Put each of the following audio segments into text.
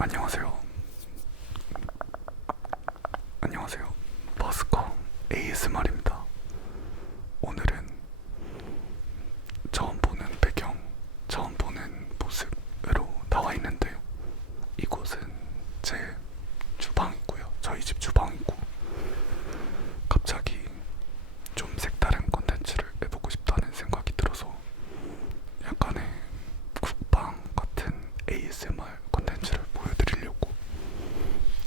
안녕하세요. 안녕하세요. 버스커 ASMR입니다. 오늘은 처음 보는 배경, 처음 보는 모습으로 나와 있는데요. 이곳은 제 주방이고요. 저희 집 주방이고, 갑자기 좀 색다른 콘텐츠를 해보고 싶다는 생각이 들어서 약간의 국방 같은 ASMR 콘텐츠를 보여드리려고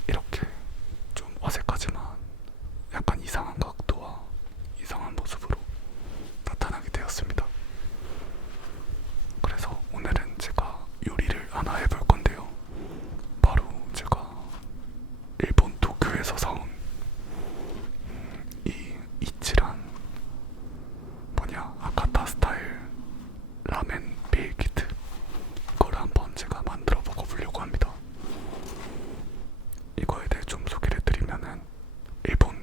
이렇게 좀 어색하지만 약간 이상한 각도와 이상한 모습으로 나타나게 되었습니다. 그래서 오늘은 제가 요리를 하나 해볼 건데요. 바로 제가 일본 도쿄에서 사온 이 이치란 아카타 스타일 라멘 밀키트, 이거를 한번 제가 만들어 먹어보려고 합니다. 이거에 대해 좀 소개를 드리면은, 일본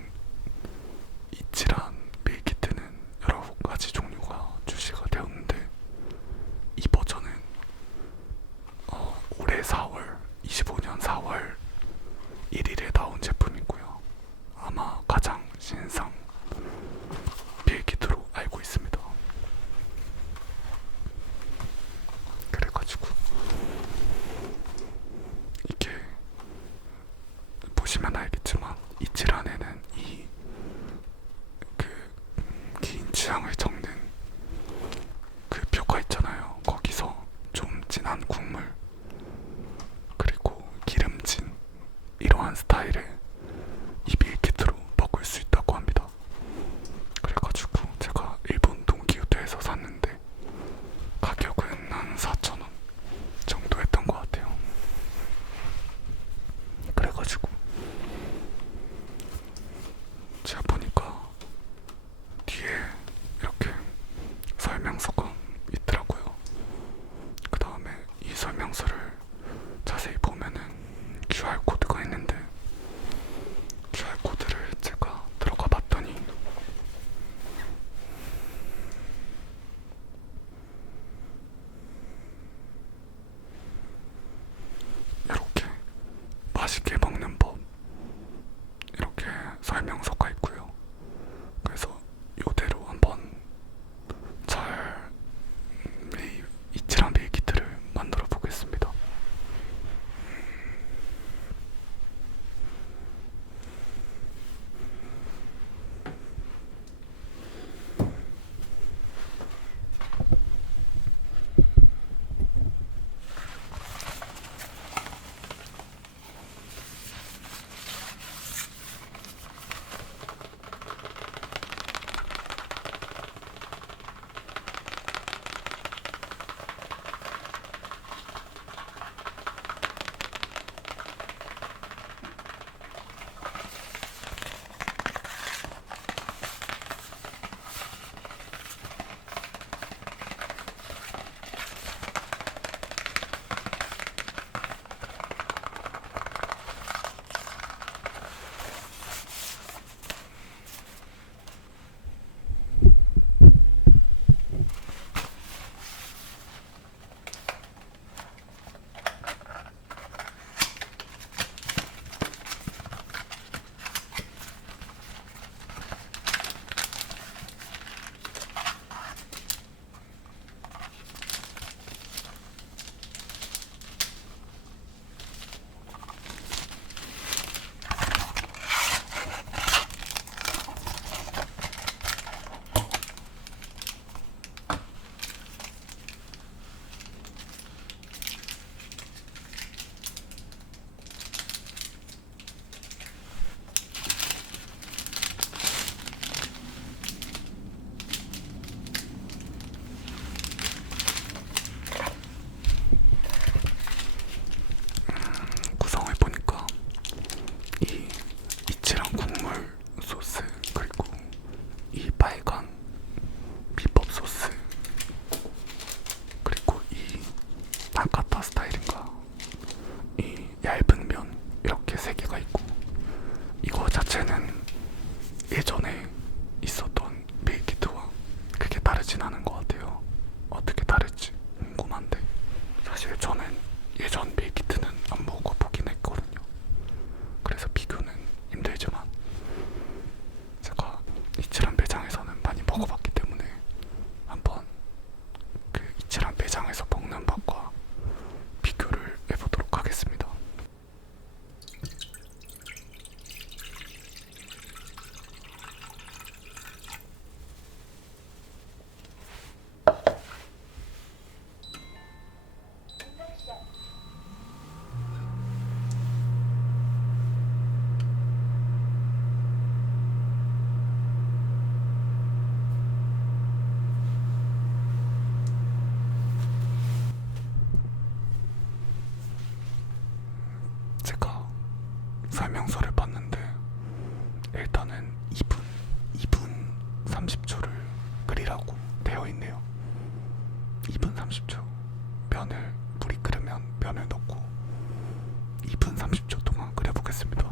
이치란 밀키트는 여러 가지 종류가 출시가 되었는데, 이 버전은 올해 4월, 25년 4월 1일에 나온 제품이고요. 아마 가장 신상 밀키트로 알고 있습니다. 그래가지고 이게 보시면 알겠지만, 이치란에는 이 개인 취향을 적는 그 표가 있잖아요. 거기서 좀 진한 국물, 그리고 기름진, 이러한 스타일의 이 밀키트로 먹을 수 있다고 합니다. 그래가지고 제가 일본 돈키호테에서 샀는데 가격은 한 4,000원 정도 했던 것 같아요. 그래가지고 제가 보니까 뒤에 이렇게 설명서가 있더라고요. 그 다음에 이 설명서를 자세히 보면은 QR코드가 있는데, QR코드를 제가 들어가 봤더니 이렇게 맛있게 먹는 법, 이렇게 설명서가 있고요. 그래서 이대로 한번 잘 이치란 밀키트를 만들어 보겠습니다. 구성을 보니까 이 이치란 국물 소스, 그리고 이 빨간 비법 소스, 그리고 이 아카타 스타일인가, 이 얇은 면, 이렇게 세 개가 있고, 이거 자체는 예전에 있었던 밀키트와 그게 다르진 않은 것 같아요. 어떻게 다를지 궁금한데, 사실 저는 예전 밀키트는 안 먹어보고 30초를 끓이라고 되어 있네요. 2분 30초. 면을 물이 끓으면 면을 넣고 2분 30초 동안 끓여보겠습니다.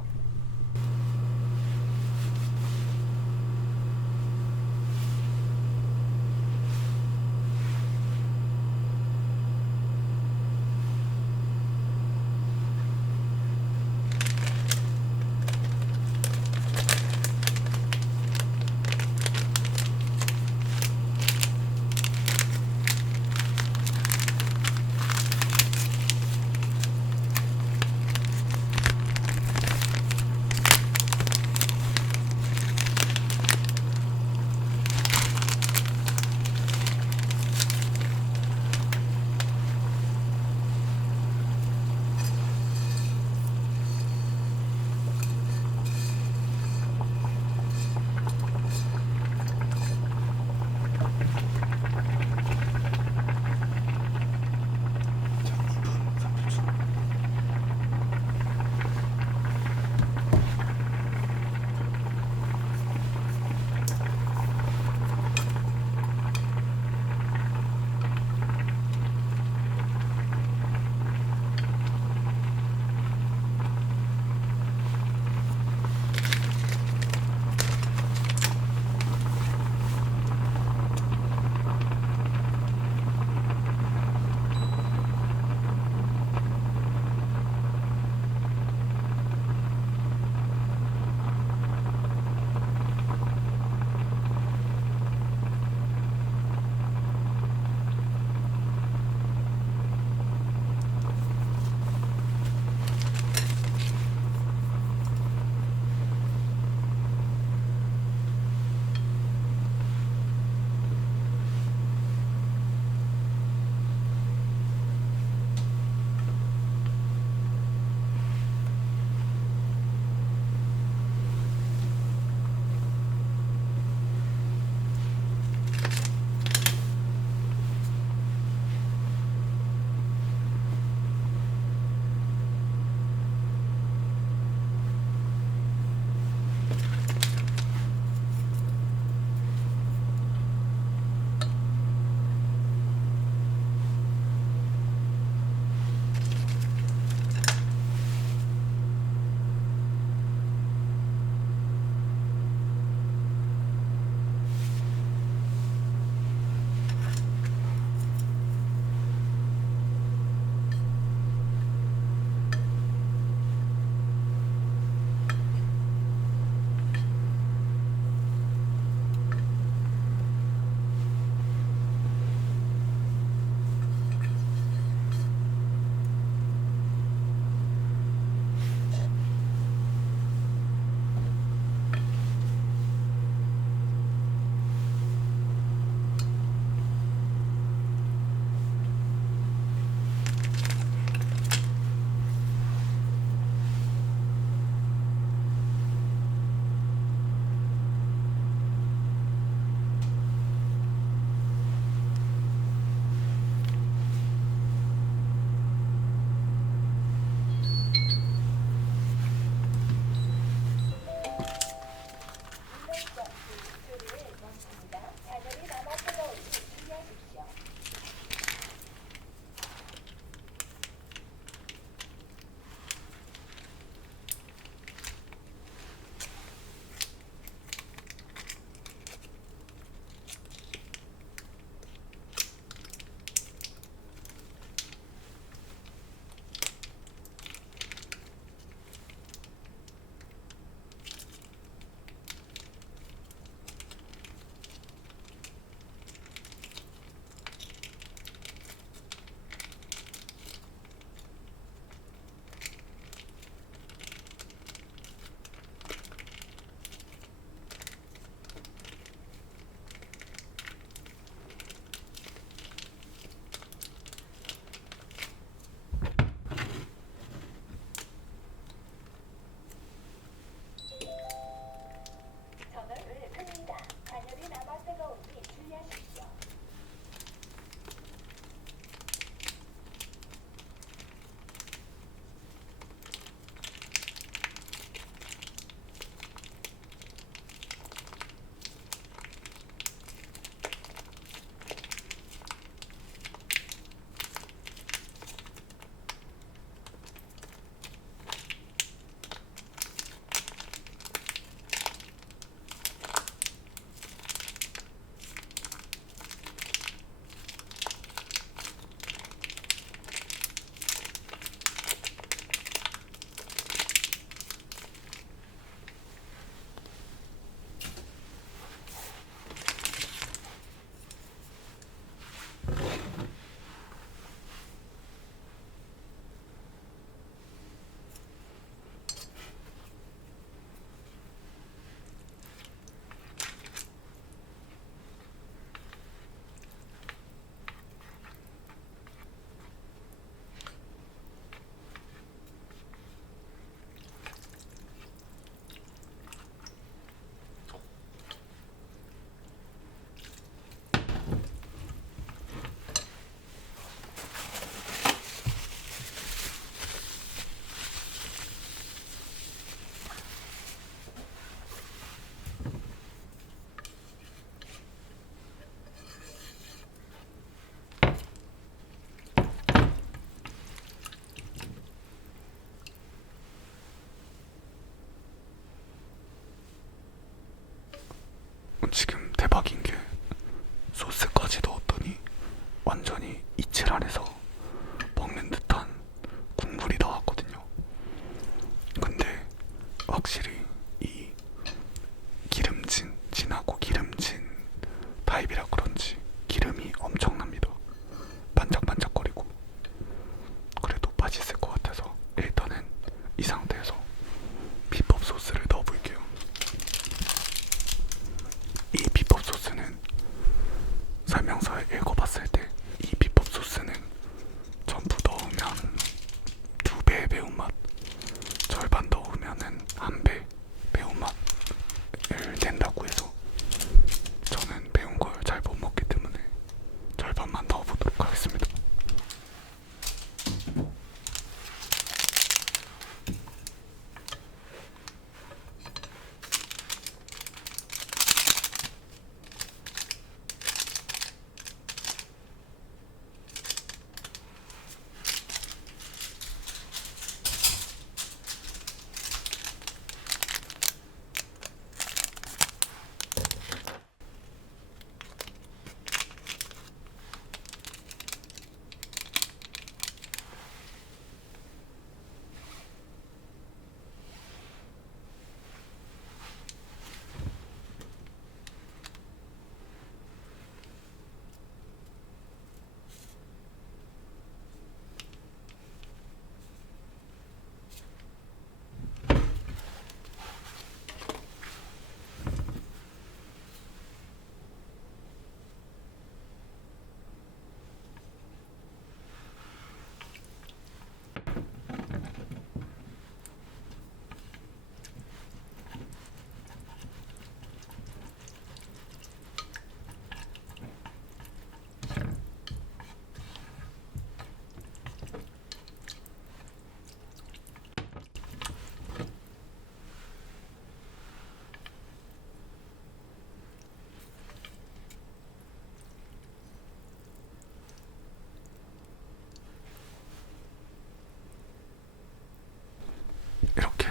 이렇게